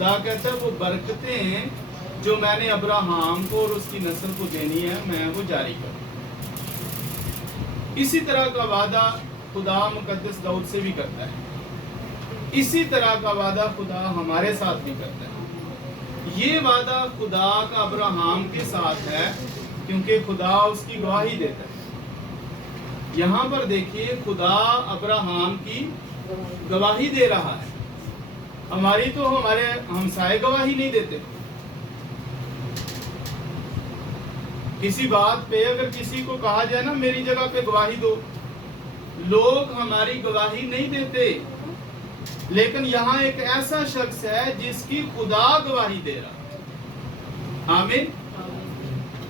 खुदा कहता है वो बरकतें जो मैंने अब्राहम को और उसकी नस्ल को देनी है मैं वो जारी करूँ। इसी तरह का वादा खुदा मुकद्दस दाऊद से भी करता है, इसी तरह का वादा खुदा हमारे साथ भी करता है। ये वादा खुदा का अब्राहम के साथ है क्योंकि खुदा उसकी गवाही देता है। यहाँ पर देखिए खुदा अब्राहम की गवाही दे रहा है, हमारी तो हमारे हमसाए गवाही नहीं देते। किसी बात पे अगर किसी को कहा जाए ना मेरी जगह पे गवाही दो, लोग हमारी गवाही नहीं देते, लेकिन यहाँ एक ऐसा शख्स है जिसकी खुदा गवाही दे रहा है। आमीन।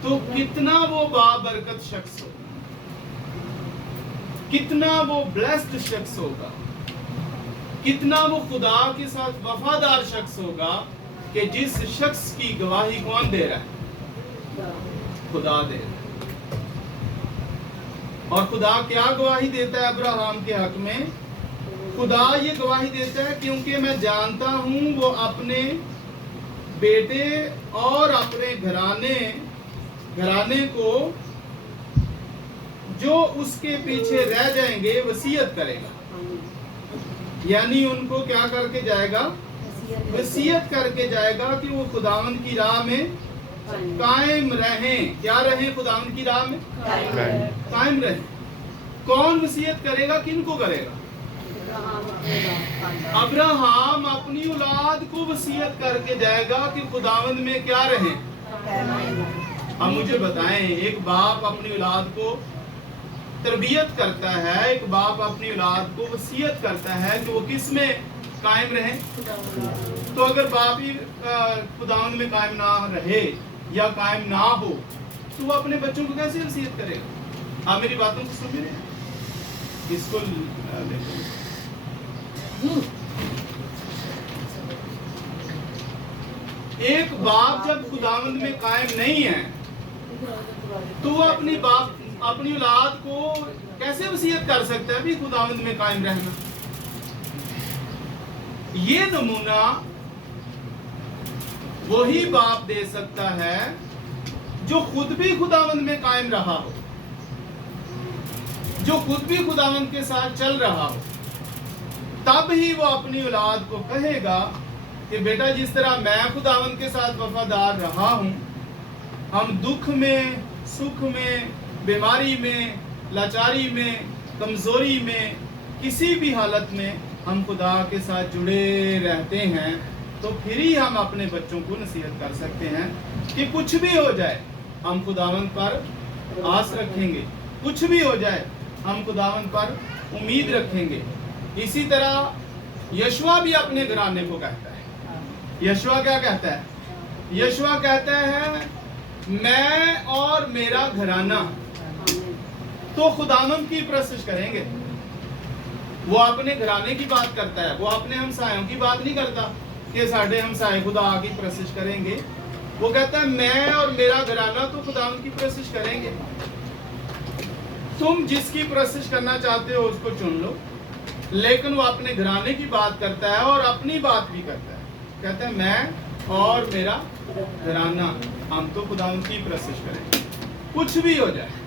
तो कितना वो बाबरकत शख्स होगा, कितना वो ब्लेस्ड शख्स होगा, कितना वो खुदा के साथ वफादार शख्स होगा कि जिस शख्स की गवाही कौन दे रहा है? खुदा दे रहा है। और खुदा क्या गवाही देता है अब्राहम के हक में? खुदा ये गवाही देता है क्योंकि मैं जानता हूं वो अपने बेटे और अपने घराने को जो उसके पीछे रह जाएंगे वसीयत करेगा। यानी उनको क्या करके जाएगा? वसीयत करके जाएगा कि वो खुदावंद की राह में कायम रहें। क्या रहें? खुदावंद की राह में कायम रहें। कौन वसीयत करेगा? किनको करेगा? अब्राहम अपनी औलाद को वसीयत करके जाएगा कि खुदावंद में क्या रहें। अब मुझे बताएं, एक बाप अपनी औलाद को तरबियत करता है, एक बाप अपनी औलाद को वसीयत करता है कि वो किस में कायम रहे। तो अगर बाप ही खुदावंद में कायम ना रहे या कायम ना हो तो वो अपने बच्चों को कैसे वसीयत करेगा? आप मेरी बातों को समझ रहे हैं? इसको देखो, एक बाप जब खुदावंद में कायम नहीं है तो वो अपनी औलाद को कैसे वसीयत कर सकता है भी खुदावंद में कायम रहना? ये नमूना वही बाप दे सकता है जो खुद भी खुदावंद में कायम रहा हो, जो खुद भी खुदावंद के साथ चल रहा हो। तब ही वो अपनी औलाद को कहेगा कि बेटा जिस तरह मैं खुदावंद के साथ वफादार रहा हूं, हम दुख में, सुख में, बीमारी में, लाचारी में, कमजोरी में, किसी भी हालत में हम खुदा के साथ जुड़े रहते हैं, तो फिर ही हम अपने बच्चों को नसीहत कर सकते हैं कि कुछ भी हो जाए हम खुदावंद पर आस रखेंगे, कुछ भी हो जाए हम खुदावंद पर उम्मीद रखेंगे। इसी तरह यशवा भी अपने घराने को कहता है। यशवा क्या कहता है? यशवा कहता है मैं और मेरा घराना तो खुदावंद की परस्तिश करेंगे। वो अपने घराने की बात करता है, वो अपने हमसायों की बात नहीं करता कि साढ़े हमसाए खुदा की परस्तिश करेंगे। वो कहता है मैं और मेरा घराना तो खुदावंद की परस्तिश करेंगे। तुम जिसकी परस्तिश करना चाहते हो उसको चुन लो, लेकिन वो अपने घराने की बात करता है और अपनी बात भी करता है। कहता है मैं और मेरा घराना हम तो खुदावंद की परस्तिश करेंगे, कुछ भी हो जाए।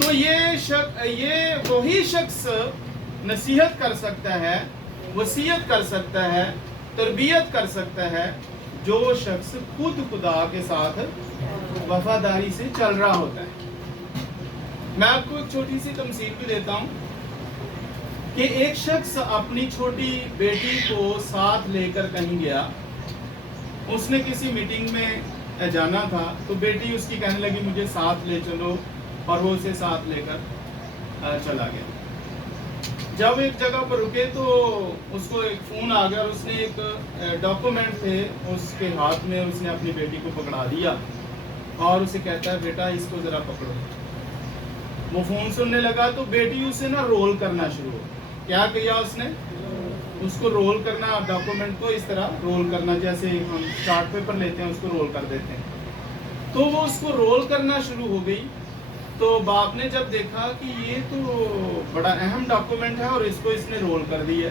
तो ये वही शख्स नसीहत कर सकता है, वसीयत कर सकता है, तरबियत कर सकता है जो शख्स खुद खुदा के साथ वफादारी से चल रहा होता है। मैं आपको एक छोटी सी तमसील भी देता हूं कि एक शख्स अपनी छोटी बेटी को साथ लेकर कहीं गया। उसने किसी मीटिंग में जाना था तो बेटी उसकी कहने लगी मुझे साथ ले चलो, और वो उसे साथ लेकर चला गया। जब एक जगह पर रुके तो उसको एक फ़ोन आ गया और उसने एक डॉक्यूमेंट थे उसके हाथ में, उसने अपनी बेटी को पकड़ा दिया और उसे कहता है बेटा इसको ज़रा पकड़ो। वो फ़ोन सुनने लगा तो बेटी उसे ना रोल करना शुरू हो। क्या किया उसने? उसको रोल करना, डॉक्यूमेंट को इस तरह रोल करना, जैसे हम चार्ट पेपर लेते हैं उसको रोल कर देते हैं। तो वो उसको रोल करना शुरू हो गई। तो बाप ने जब देखा कि ये तो बड़ा अहम डॉक्यूमेंट है और इसको इसने रोल कर दिया,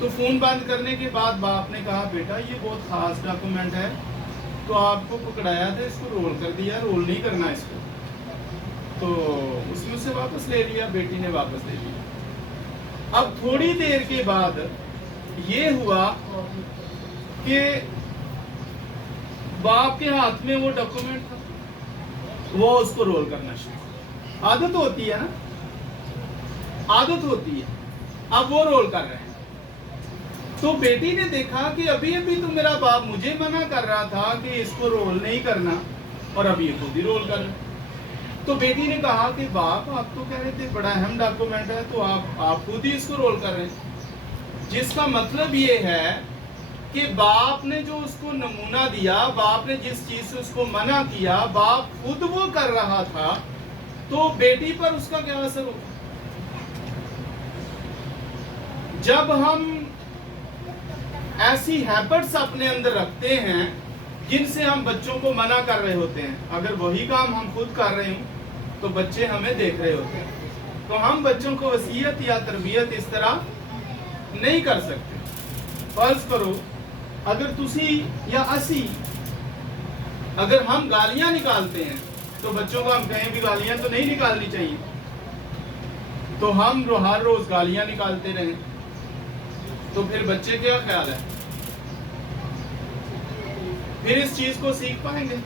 तो तो फोन बंद करने के बाद बाप ने कहा बेटा ये बहुत खास डॉक्यूमेंट है, तो आपको पकड़ाया था, इसको रोल कर दिया, रोल नहीं करना इसको। तो उसने उसे वापस ले लिया, बेटी ने वापस ले लिया। अब थोड़ी देर के बाद ये हुआ कि बाप के हाथ में वो डॉक्यूमेंट था, वो उसको रोल करना शुरू। आदत होती है ना, आदत होती है। अब वो रोल कर रहे हैं। तो बेटी ने देखा कि अभी अभी तो मेरा बाप मुझे मना कर रहा था कि इसको रोल नहीं करना, और अभी ये खुद ही रोल कर रहे। तो बेटी ने कहा कि बाप आप तो कह रहे थे बड़ा अहम डॉक्यूमेंट है, तो आप खुद ही इसको रोल कर रहे हैं। जिसका मतलब ये है कि बाप ने जो उसको नमूना दिया, बाप ने जिस चीज से उसको मना किया, बाप खुद वो कर रहा था, तो बेटी पर उसका क्या असर होगा? जब हम ऐसी हैबिट्स अपने अंदर रखते हैं जिनसे हम बच्चों को मना कर रहे होते हैं, अगर वही काम हम खुद कर रहे हो तो बच्चे हमें देख रहे होते हैं। तो हम बच्चों को वसीयत या तरबियत इस तरह नहीं कर सकते। फर्ज करो अगर तुसी या असी अगर हम गालियां निकालते हैं तो बच्चों को हम कहें भी गालियां तो नहीं निकालनी चाहिए, तो हम हर रोज गालियां निकालते रहें, तो फिर बच्चे क्या ख्याल है, फिर इस चीज को सीख पाएंगे?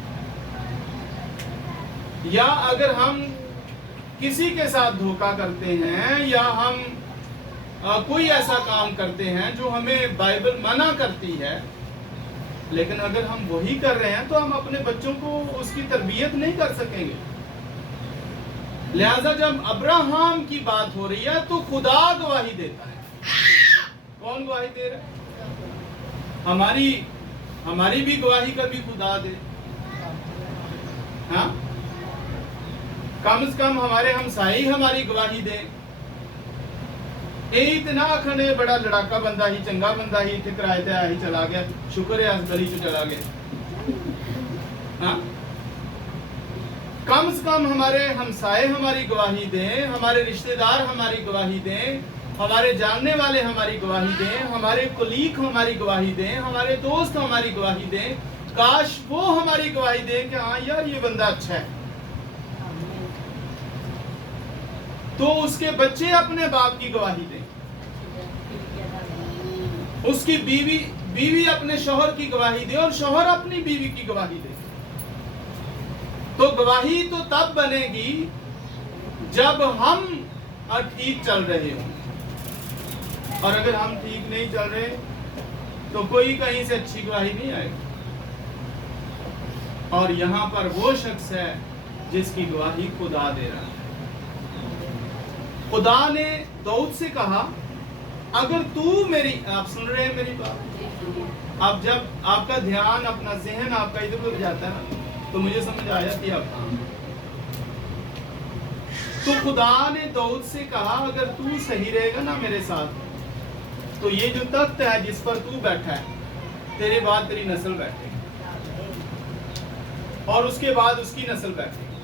या अगर हम किसी के साथ धोखा करते हैं या हम कोई ऐसा काम करते हैं जो हमें बाइबल मना करती है, लेकिन अगर हम वही कर रहे हैं तो हम अपने बच्चों को उसकी तरबियत नहीं कर सकेंगे। लिहाजा जब अब्राहम की बात हो रही है तो खुदा गवाही देता है। कौन गवाही दे रहा है? हमारी भी गवाही कभी खुदा दे। हाँ, कम से कम हमारे हमसाई हमारी गवाही दे। इतना आखने बड़ा लड़ाका बंदा ही, चंगा बंदा ही, इतने किराए ते आया ही चला गया, शुक्र है इस गली चो चला गया। हाँ, कम से कम हमारे हमसाए हमारी गवाही दें, हमारे रिश्तेदार हमारी गवाही दें, हमारे जानने वाले हमारी गवाही दें, हमारे कुलीग हमारी गवाही दें, हमारे दोस्त हमारी गवाही दें। काश वो हमारी गवाही दें कि हाँ यार ये बंदा अच्छा है। तो उसके बच्चे अपने बाप की गवाही दें, उसकी बीवी अपने शौहर की गवाही दे, और शौहर अपनी बीवी की गवाही दे। तो गवाही तो तब बनेगी जब हम ठीक चल रहे हों, और अगर हम ठीक नहीं चल रहे तो कोई कहीं से अच्छी गवाही नहीं आएगी। और यहाँ पर वो शख्स है जिसकी गवाही खुदा दे रहा है। खुदा ने दाऊद से कहा अगर तू मेरी, आप सुन रहे हैं मेरी बात? अब जब आपका ध्यान, अपना जहन आपका इधर उधर जाता है ना, तो मुझे समझ आ जाती है अब काम। तो खुदा ने दाऊद से कहा अगर तू सही रहेगा ना मेरे साथ, तो ये जो तख्त है जिस पर तू बैठा है, तेरे बाद तेरी नस्ल बैठेगी, और उसके बाद उसकी नस्ल बैठेगी,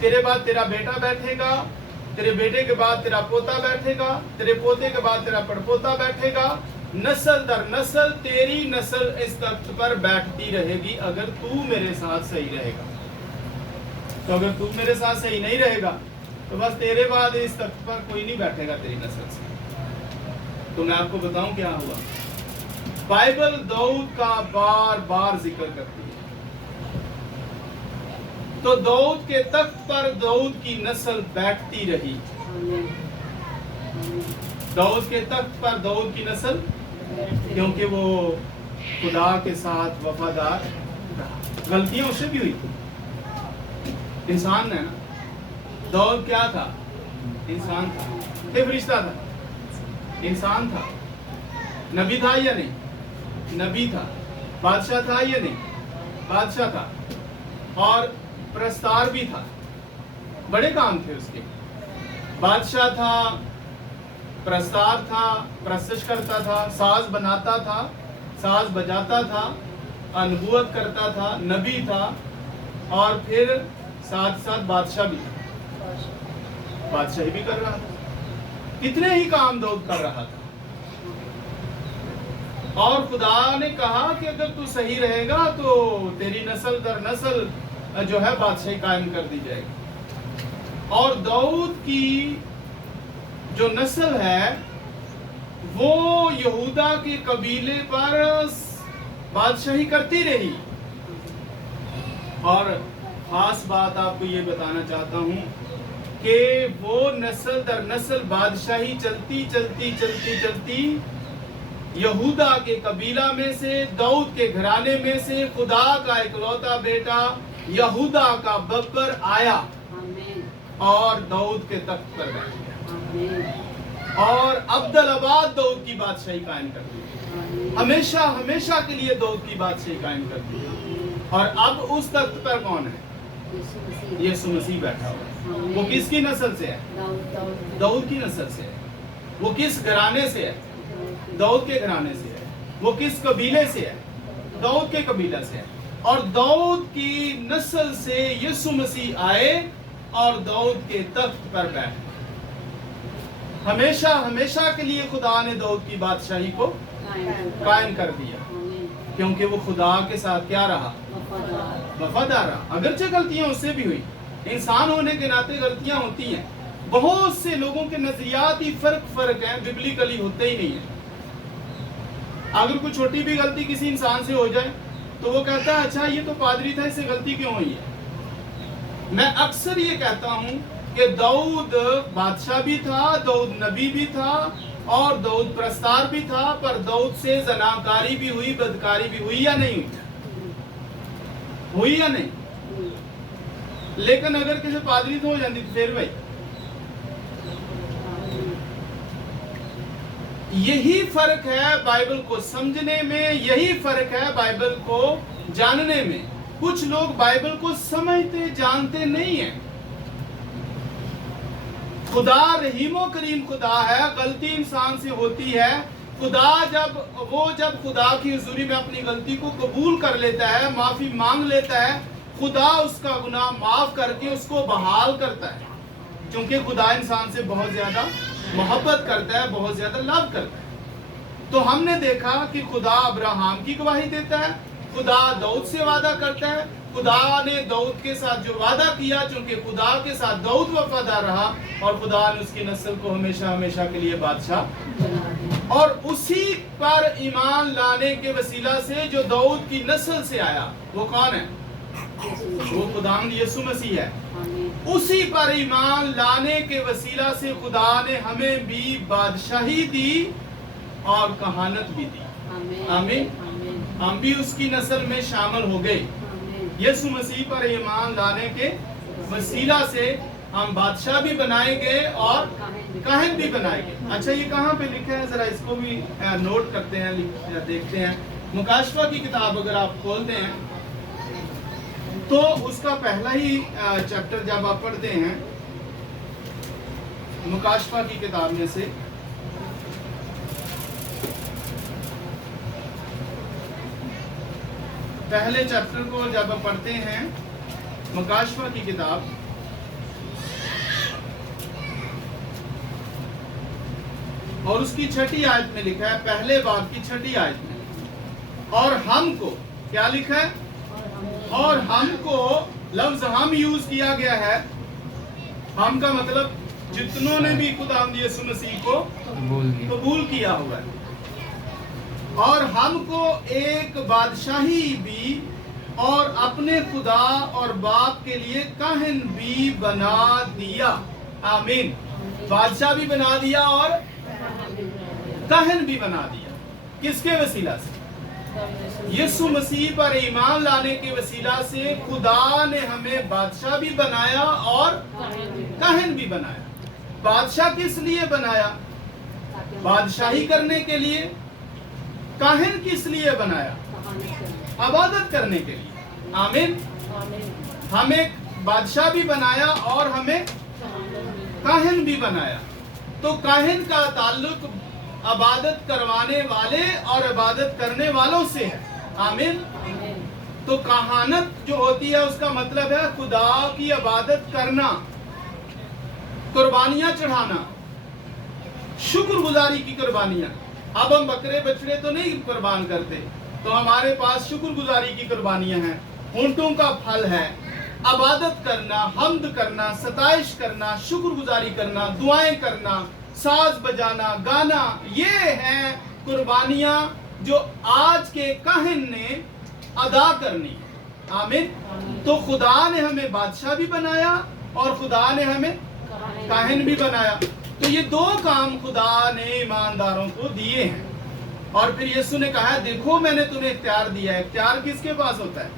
तेरे बाद तेरा बेटा बैठेगा, तेरे बेटे के बाद तेरा पोता बैठेगा, तेरे पोते के बाद तेरा पड़पोता बैठेगा, नस्ल दर नस्ल तेरी नस्ल इस तख्त पर बैठती रहेगी अगर तू मेरे साथ सही रहेगा। तो अगर तू मेरे साथ सही नहीं रहेगा तो बस तेरे बाद इस तख्त पर कोई नहीं बैठेगा तेरी नस्ल से। तो मैं आपको बताऊं क्या हुआ। बाइबल दाऊद का बार बार जिक्र करती है। तो दाऊद के तख्त पर दाऊद की नस्ल बैठती रही। दाऊद के तख्त पर दाऊद की नस्ल, क्योंकि वो खुदा के साथ वफादार रहा। गलतियां उससे भी हुई, इंसान है ना। दाऊद क्या था? इंसान था, एक फरिश्ता था, इंसान था। नबी था या नहीं? नबी था। बादशाह था या नहीं? बादशाह था। और प्रस्तार भी था, बड़े काम थे उसके। बादशाह था, प्रस्तार था, प्रस्तश करता था, साज बनाता था, साज बजाता था, नबूवत करता था, नबी था, और फिर साथ साथ बादशाह भी था, बादशाही भी कर रहा था। कितने ही काम दाऊद कर रहा था। اور خدا نے کہا کہ اگر تو صحیح رہے گا تو تیری نسل در نسل جو ہے بادشاہی قائم کر دی جائے گی. اور داؤد کی جو نسل ہے وہ یہودا کے قبیلے پر بادشاہی کرتی رہی. اور خاص بات آپ کو یہ بتانا چاہتا ہوں کہ وہ نسل در نسل بادشاہی چلتی چلتی چلتی چلتی یہودا کے قبیلہ میں سے، داؤد کے گھرانے میں سے خدا کا اکلوتا بیٹا یہودا کا ببر آیا اور داؤد کے تخت پر بیٹھ گیا اور عبدالآباد داؤد کی بادشاہی قائم کر دی. ہمیشہ ہمیشہ کے لیے داؤد کی بادشاہی قائم کر دی. اور اب اس تخت پر کون ہے؟ یسوع مسیح بیٹھا ہوا ہے. وہ کس کی نسل سے ہے؟ داؤد کی نسل سے ہے. وہ کس گھرانے سے ہے؟ داؤد کے گھرانے سے ہے. وہ کس قبیلے سے ہے؟ داؤد کے قبیلہ سے ہے. اور داؤد کی نسل سے یسوع مسیح آئے اور داؤد کے تخت پر بیٹھے. ہمیشہ ہمیشہ کے لیے خدا نے داؤد کی بادشاہی کو قائم کر دیا کیونکہ وہ خدا کے ساتھ کیا رہا؟ وفادار رہا. اگرچہ غلطیاں اس سے بھی ہوئی، انسان ہونے کے ناطے غلطیاں ہوتی ہیں. بہت سے لوگوں کے نظریاتی فرق ہیں، ببلیکلی ہوتے ہی نہیں ہیں. اگر کوئی چھوٹی بھی غلطی کسی انسان سے ہو جائے تو وہ کہتا ہے اچھا یہ تو پادری تھا، اس سے غلطی کیوں ہوئی ہے. میں اکثر یہ کہتا ہوں کہ داؤد بادشاہ بھی تھا، داؤد نبی بھی تھا اور داؤد پرستار بھی تھا، پر داؤد سے زناکاری بھی ہوئی، بدکاری بھی ہوئی یا نہیں ہوئی یا نہیں. لیکن اگر کسی پادری تو ہو جاتی تو پھر بھائی یہی فرق ہے بائبل کو سمجھنے میں، یہی فرق ہے بائبل کو جاننے میں. کچھ لوگ بائبل کو سمجھتے جانتے نہیں ہیں. خدا رحیم و کریم خدا ہے، غلطی انسان سے ہوتی ہے. خدا جب خدا کی حضوری میں اپنی غلطی کو قبول کر لیتا ہے، معافی مانگ لیتا ہے، خدا اس کا گناہ معاف کر کے اس کو بحال کرتا ہے. چونکہ خدا انسان سے بہت زیادہ محبت کرتا ہے، بہت زیادہ لو کرتا ہے. تو ہم نے دیکھا کہ خدا ابراہیم کی گواہی دیتا ہے، خدا داؤد سے وعدہ کرتا ہے. خدا نے داؤد کے ساتھ جو وعدہ کیا، چونکہ خدا کے ساتھ داؤد وفادار رہا اور خدا نے اس کی نسل کو ہمیشہ ہمیشہ کے لیے بادشاہ. اور اسی پر ایمان لانے کے وسیلہ سے جو داؤد کی نسل سے آیا وہ کون ہے؟ وہ خداوند یسوع مسیح ہے. اسی پر ایمان لانے کے وسیلہ سے خدا نے ہمیں بھی بادشاہی دی اور کہانت بھی دی. آمین. ہم بھی اس کی نسل میں شامل ہو گئے. یسوع مسیح پر ایمان لانے کے وسیلہ سے ہم بادشاہ بھی بنائے گئے اور کاہن بھی بنائے گئے. اچھا یہ کہاں پہ لکھا ہے؟ ذرا اس کو بھی نوٹ کرتے ہیں، دیکھتے ہیں. مکاشفہ کی کتاب اگر آپ کھولتے ہیں تو اس کا پہلا ہی چیپٹر جب آپ پڑھتے ہیں مکاشفہ کی کتاب میں سے، پہلے چیپٹر کو جب آپ پڑھتے ہیں مکاشفہ کی کتاب، اور اس کی 6 آیت میں لکھا ہے، پہلے باب کی 6 آیت میں، اور ہم کو کیا لکھا ہے؟ اور ہم کو لفظ ہم یوز کیا گیا ہے. ہم کا مطلب جتنوں نے بھی خداوند یسوع مسیح کو قبول کیا ہوا ہے. اور ہم کو ایک بادشاہی بھی اور اپنے خدا اور باپ کے لیے کاہن بھی بنا دیا. آمین. بادشاہ بھی بنا دیا اور کاہن بھی بنا دیا. کس کے وسیلہ سے؟ یسوع مسیح پر ایمان لانے کے وسیلہ سے خدا نے ہمیں بادشاہ بھی بنایا اور کاہن بھی بنایا. بادشاہ کس لیے بنایا؟ بادشاہی کرنے کے لیے. کاہن کس لیے بنایا؟ عبادت کرنے کے لیے. آمین. ہمیں بادشاہ بھی بنایا اور ہمیں کاہن بھی بنایا. تو کاہن کا تعلق عبادت کروانے والے اور عبادت کرنے والوں سے ہے. آمین. تو کہانت جو ہوتی ہے اس کا مطلب ہے خدا کی عبادت کرنا، قربانیاں چڑھانا، شکر گزاری کی قربانیاں. अब हम बकरे बछड़े तो नहीं कुर्बान करते, तो हमारे पास शुक्रगुजारी की कुर्बानियां हैं, ऊंटों का फल है, इबादत करना, हम्द करना, सताइश करना, शुक्रगुजारी करना, दुआएं करना, साज बजाना, गाना, ये हैं कुर्बानियां जो आज के काहिन ने अदा करनी। आमीन। तो खुदा ने हमें बादशाह भी बनाया और खुदा ने हमें काहिन भी बनाया। तो ये दो काम खुदा ने ईमानदारों को दिए हैं। और फिर यीशु ने कहा, देखो मैंने तुम्हें इख्तियार दिया है। इख्तियार किसके पास होता है?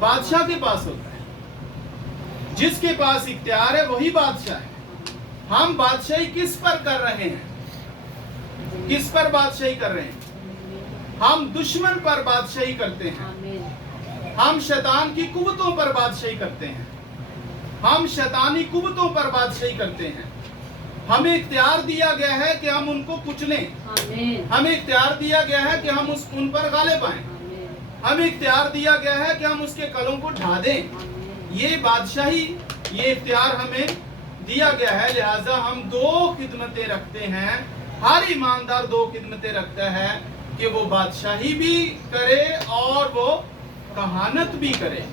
बादशाह के पास होता है। जिसके पास इख्तियार है वही बादशाह है। हम बादशाही किस पर कर रहे हैं? किस पर बादशाही कर रहे हैं? हम दुश्मन पर बादशाही करते हैं। हम शैतान की कुव्वतों पर बादशाही करते हैं। हम शैतानी कुव्वतों पर बादशाही करते हैं। हमें इख्तियार दिया गया है कि हम उनको कुचलें। हमें इख्तियार दिया गया है कि हम उन पर गालिब आएं। हमें इख्तियार दिया गया है कि हम उसके कलों को ढा दें। ये बादशाही, ये इख्तियार हमें दिया गया है। लिहाजा हम दो खिदमतें रखते हैं। हर ईमानदार दो खिदमतें रखता है कि वो बादशाही भी करे और वो कहानत भी करे।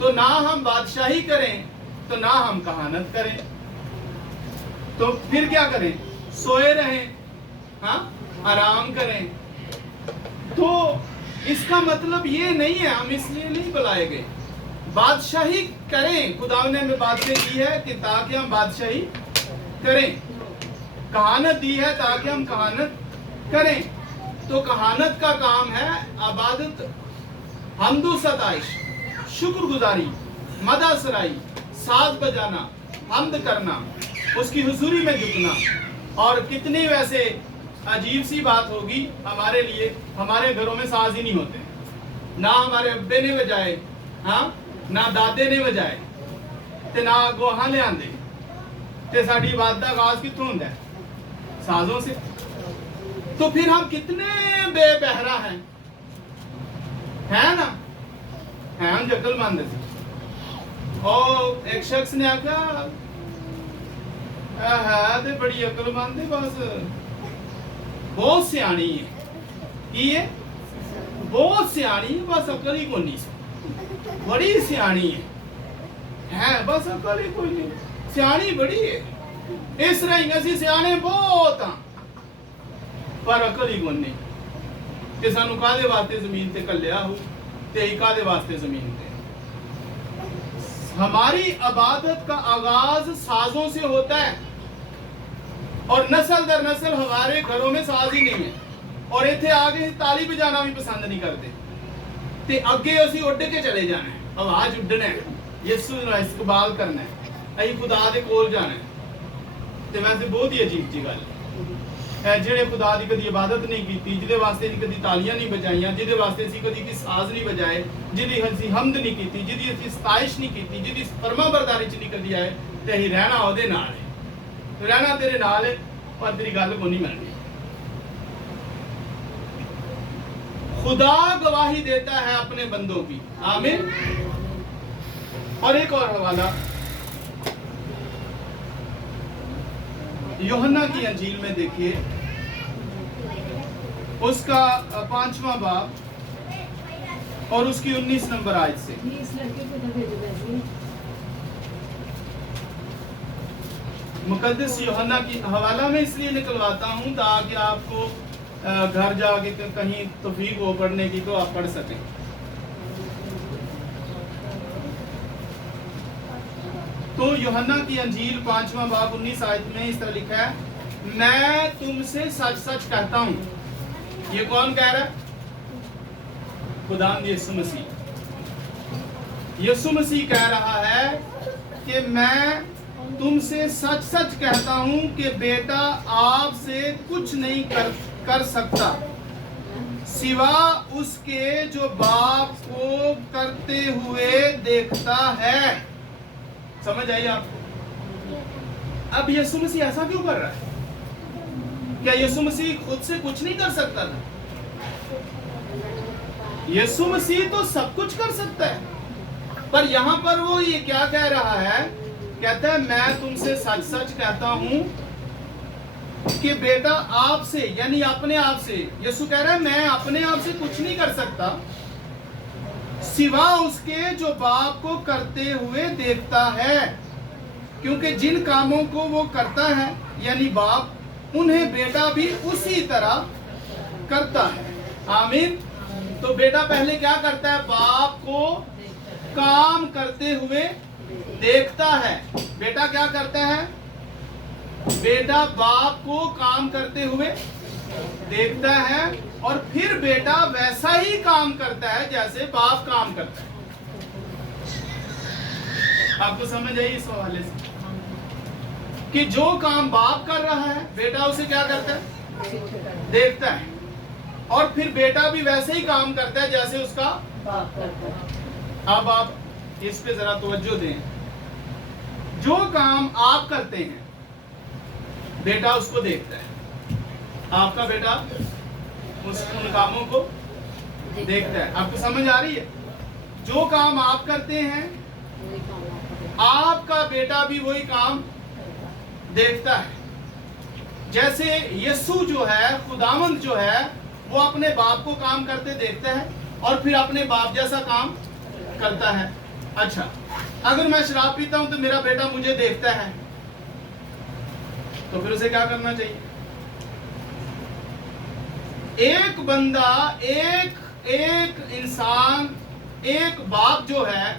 तो ना हम बादशाही करें तो ना हम कहानत करें, तो फिर क्या करें? सोए रहें, हाँ, आराम करें। तो इसका मतलब ये नहीं है, हम इसलिए नहीं बुलाए गए। बादशाही करें, खुदा ने हमें बादशाही दी है कि ताकि हम बादशाही करें। कहानत दी है ताकि हम कहानत करें। तो कहानत का काम है इबादत, हम्दो सताइश, शुक्रगुजारी, मदा सराई, साज बजाना, हम्द करना, उसकी हुजूरी में झुकना। और कितनी वैसे अजीब सी बात होगी हमारे लिए, हमारे घरों में साज ही नहीं होते, ना हमारे अब्बे ने बजाए, हाँ, ना दादे ने बजाए, ते ना गोहा ले आंदे, ते साडी इबादत दा आगाज कित्थों हुंदा है? साजों से। तो फिर हम कितने बेबहरा हैं, है ना? है हम जकलमंद से। और एक शख्स ने आखा, है ते बड़ी अकलमंद है, बस बहुत सियाणी है। ये बहुत सियाणी है, बस अकल ही कोई नहीं। बड़ी सियाणी है, बस अकल ही कोई नहीं, सियाणी बड़ी है। इस तरह असी सियाणे बहुत हाँ, पर अकल ही कोई नहीं कि सानू कादे वास्ते जमीन ते कल्लिया हो, ते कादे वास्ते जमीन ते। हमारी इबादत का आगाज साजों से होता है और नस्ल दर नस्ल हमारे घरों में साज ही नहीं है। और इत्थे आके ताली बजाना भी पसंद नहीं करते, ते अगे असी उड़ के चले जाना है, आवाज उड्डना है, यीशु दा इस्तकबाल करना है, असीं खुदा दे कोल जाना है। ते वैसे बहुत ही अजीब जी गल है, जिहड़े खुदा दी कदी इबादत नहीं की, जिहदे वास्ते असीं कदी तालियां नहीं बजाइयां, जिहदे वास्ते असीं कदी की साज नहीं बजाए, जिहदी असीं हम्द नहीं की, जिहदी असीं सताइश नहीं की, जिहदी फरमाबरदारी च नहीं कदी आए, ते असीं रहना ओहदे नाल है। रहना तेरे नाल है पर तेरी गल को नहीं मननी। खुदा गवाही देता है अपने बंदों की। आमीन। और एक और हवाला यूहन्ना की अंजील में देखिए, उसका 5वां बाब और उसकी 19 नंबर आयत से। मुकद्दस यूहन्ना की हवाला में इसलिए निकलवाता हूं ताकि आपको घर जाके कहीं तौफीक हो पढ़ने की तो आप पढ़ सकें। तो यूहन्ना की अंजील 5वां बाब 19 आयत में इस तरह लिखा है, मैं तुमसे सच सच कहता हूं। ये कौन कह रहा है? खुदावंद यीशु मसीह। यीशु मसीह कह रहा है कि मैं तुमसे सच सच कहता हूं कि बेटा आपसे कुछ नहीं कर सकता सिवा उसके जो बाप को करते हुए देखता है। समझ आई आपको? अब यीशु मसीह ऐसा क्यों कर रहा है? क्या यीशु मसीह खुद से कुछ नहीं कर सकता था? यीशु मसीह तो सब कुछ कर सकता है, पर यहां पर वो ये क्या कह रहा है? कहता है मैं तुमसे सच सच कहता हूं کہ بیٹا آپ سے یعنی اپنے آپ سے، یسوع کہہ رہا ہے میں اپنے آپ سے کچھ نہیں کر سکتا سوا اس کے جو باپ کو کرتے ہوئے دیکھتا ہے، کیونکہ جن کاموں کو وہ کرتا ہے یعنی باپ، انہیں بیٹا بھی اسی طرح کرتا ہے۔ آمین۔ تو بیٹا پہلے کیا کرتا ہے؟ باپ کو کام کرتے ہوئے دیکھتا ہے۔ بیٹا کیا کرتا ہے؟ بیٹا باپ کو کام کرتے ہوئے دیکھتا ہے، اور پھر بیٹا ویسا ہی کام کرتا ہے جیسے باپ کام کرتا ہے۔ آپ کو سمجھ آئی اس حوالے سے کہ جو کام باپ کر رہا ہے بیٹا اسے کیا کرتا ہے؟ دیکھتا ہے، اور پھر بیٹا بھی ویسے ہی کام کرتا ہے جیسے اس کا باپ کرتا ہے۔ اب آپ اس پہ ذرا توجہ دیں، جو کام آپ کرتے ہیں بیٹا اس کو دیکھتا ہے، آپ کا بیٹا ان کاموں کو دیکھتا ہے۔ آپ کو سمجھ آ رہی ہے؟ جو کام آپ کرتے ہیں آپ کا بیٹا بھی وہی کام دیکھتا ہے۔ جیسے یسوع جو ہے، خداوند جو ہے، وہ اپنے باپ کو کام کرتے دیکھتا ہے اور پھر اپنے باپ جیسا کام کرتا ہے۔ اچھا، اگر میں شراب پیتا ہوں تو میرا بیٹا مجھے دیکھتا ہے، تو پھر اسے کیا کرنا چاہیے؟ ایک بندہ، ایک انسان، ایک باپ جو ہے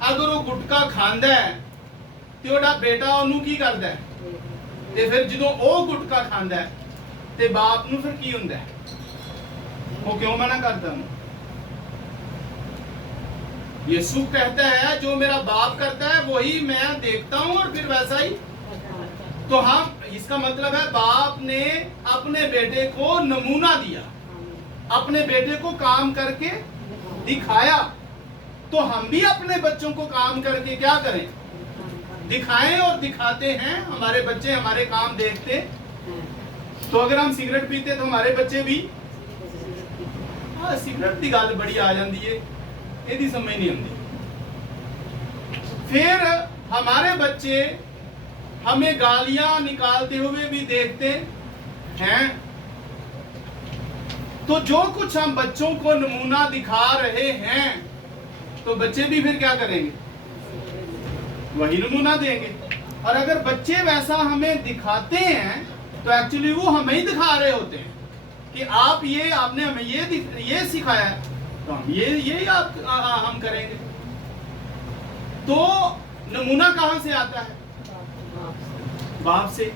اگر وہ گٹکا کھاندا ہے تو وہ بیٹا انہوں کی کردا ہے، تے پھر جدوں وہ گٹکا کھاندا ہے تے باپ نو پھر کی ہوندا ہے؟ وہ کیوں منع کرتا ہوں؟ یسوع کہتا ہے جو میرا باپ کرتا ہے وہی میں دیکھتا ہوں اور پھر ویسا ہی۔ تو ہم اس کا مطلب ہے باپ نے اپنے بیٹے کو نمونہ دیا، اپنے بیٹے کو کام کر کے دکھایا، تو ہم بھی اپنے بچوں کو کام کر کے کیا کریں؟ دکھائیں اور دکھاتے ہیں۔ ہمارے بچے ہمارے کام دیکھتے، تو اگر ہم سگریٹ پیتے تو ہمارے بچے بھی سگریٹ کی گل بڑی آ جاتی ہے، یہ سمجھ نہیں آتی۔ پھر ہمارے بچے ہمیں گالیاں نکالتے ہوئے بھی دیکھتے ہیں، تو جو کچھ ہم بچوں کو نمونہ دکھا رہے ہیں تو بچے بھی پھر کیا کریں گے؟ وہی نمونہ دیں گے۔ اور اگر بچے ویسا ہمیں دکھاتے ہیں تو ایکچولی وہ ہمیں ہی دکھا رہے ہوتے ہیں کہ آپ نے ہمیں یہ سکھایا ہے تو ہم یہی ہم کریں گے۔ تو نمونہ کہاں سے آتا ہے؟ باپ سے۔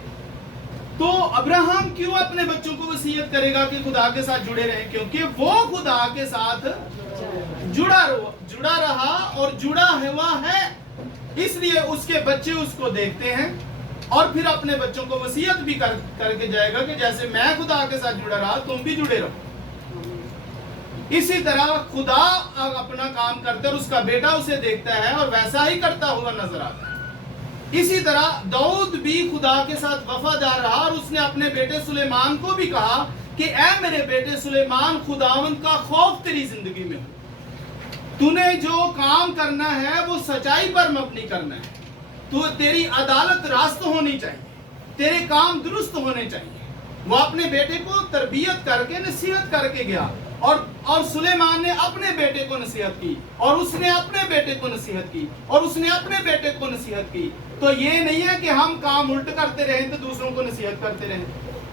تو ابراہم کیوں اپنے بچوں کو وصیت کرے گا کہ خدا کے ساتھ جڑے رہیں؟ کیونکہ وہ خدا کے ساتھ جڑا رہا اور جڑا ہوا ہے، اس لیے اس کے بچے اس کو دیکھتے ہیں اور پھر اپنے بچوں کو وصیت بھی کر کے جائے گا کہ جیسے میں خدا کے ساتھ جڑا رہا تم بھی جڑے رہو۔ اسی طرح خدا اپنا کام کرتا ہے اور اس کا بیٹا اسے دیکھتا ہے اور ویسا ہی کرتا ہوا نظر آتا ہے۔ اسی طرح داؤد بھی خدا کے ساتھ وفادار رہا اور اس نے اپنے بیٹے سلیمان کو بھی کہا کہ اے میرے بیٹے سلیمان، خداوند کا خوف تیری زندگی میں ہو، تو نے جو کام کرنا ہے وہ سچائی پر مبنی کرنا ہے، تو تیری عدالت راست ہونی چاہیے، تیرے کام درست ہونے چاہیے۔ وہ اپنے بیٹے کو تربیت کر کے نصیحت کر کے گیا، اور سلیمان نے اپنے بیٹے کو نصیحت کی، اور اس نے اپنے بیٹے کو نصیحت کی، اور اس نے اپنے بیٹے کو نصیحت کی۔ تو یہ نہیں ہے کہ ہم کام الٹ کرتے رہیں تو دوسروں کو نصیحت کرتے رہیں،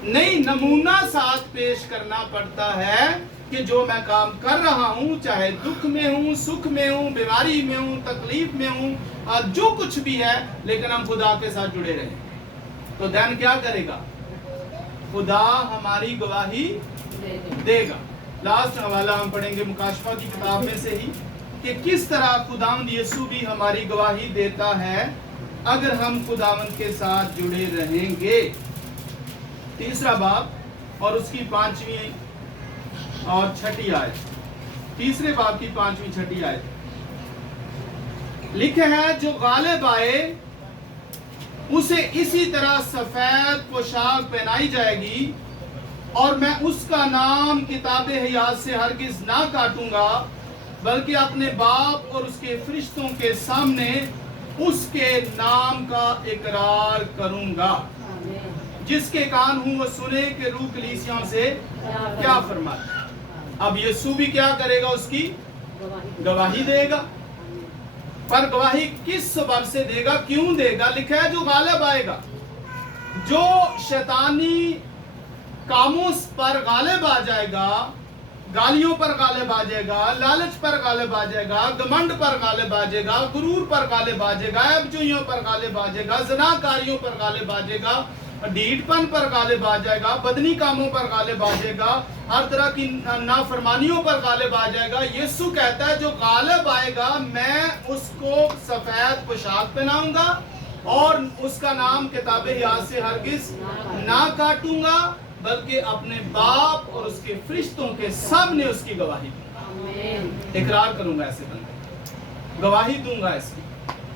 نہیں، نمونہ ساتھ پیش کرنا پڑتا ہے کہ جو میں کام کر رہا ہوں، چاہے دکھ میں ہوں، سکھ میں ہوں، بیماری میں ہوں، تکلیف میں ہوں، جو کچھ بھی ہے، لیکن ہم خدا کے ساتھ جڑے رہیں۔ تو دین کیا کرے گا؟ خدا ہماری گواہی دے گا۔ لاسٹ حوالہ ہم پڑھیں گے مکاشفہ کی کتاب میں سے ہی کہ کس طرح خداوند یسوع بھی ہماری گواہی دیتا ہے اگر ہم خداوند کے ساتھ جڑے رہیں گے۔ 3 باب اور اس کی 5ویں اور 6 آیت، 3 باب کی 5ویں 6 آیت لکھے ہے، جو غالب آئے اسے اسی طرح سفید پوشاک پہنائی جائے گی، اور میں اس کا نام کتاب حیات سے ہرگز نہ کاٹوں گا، بلکہ اپنے باپ اور اس کے فرشتوں کے سامنے اس کے نام کا اقرار کروں گا۔ جس کے کان ہوں وہ سنے کہ روح کلیسیوں سے کیا فرماتا ہے۔ اب یسوع بھی کیا کرے گا؟ اس کی گواہی دے گا، پر گواہی کس سبب سے دے گا؟ کیوں دے گا؟ لکھا ہے جو غالب آئے گا، جو شیطانی کاموں پر غالب آ جائے گا، گالیوں پر غالب آ جائے گا، لالچ پر غالب آ جائے گا، گمنڈ پر غالب آ جائے گا، غرور پر غالب آ جائے گا، عیب جوئیوں پر غالب آ جائے گا، زناکاریوں پر غالب آ جائے گا، ڈھیٹ پن پر غالب آ جائے گا، بدنی کاموں پر غالب آ جائے گا، ہر طرح کی نافرمانیوں پر غالب آ جائے گا، یسوع کہتا ہے جو غالب آئے گا میں اس کو سفید پوشاک پہناؤں گا اور اس کا نام کتاب حیات سے ہرگز نہ کاٹوں گا، بلکہ اپنے باپ اور اس کے فرشتوں کے سب نے اس کی گواہی دوں گا۔ اقرار کروں گا ایسے بندے، گواہی دوں گا اس کی۔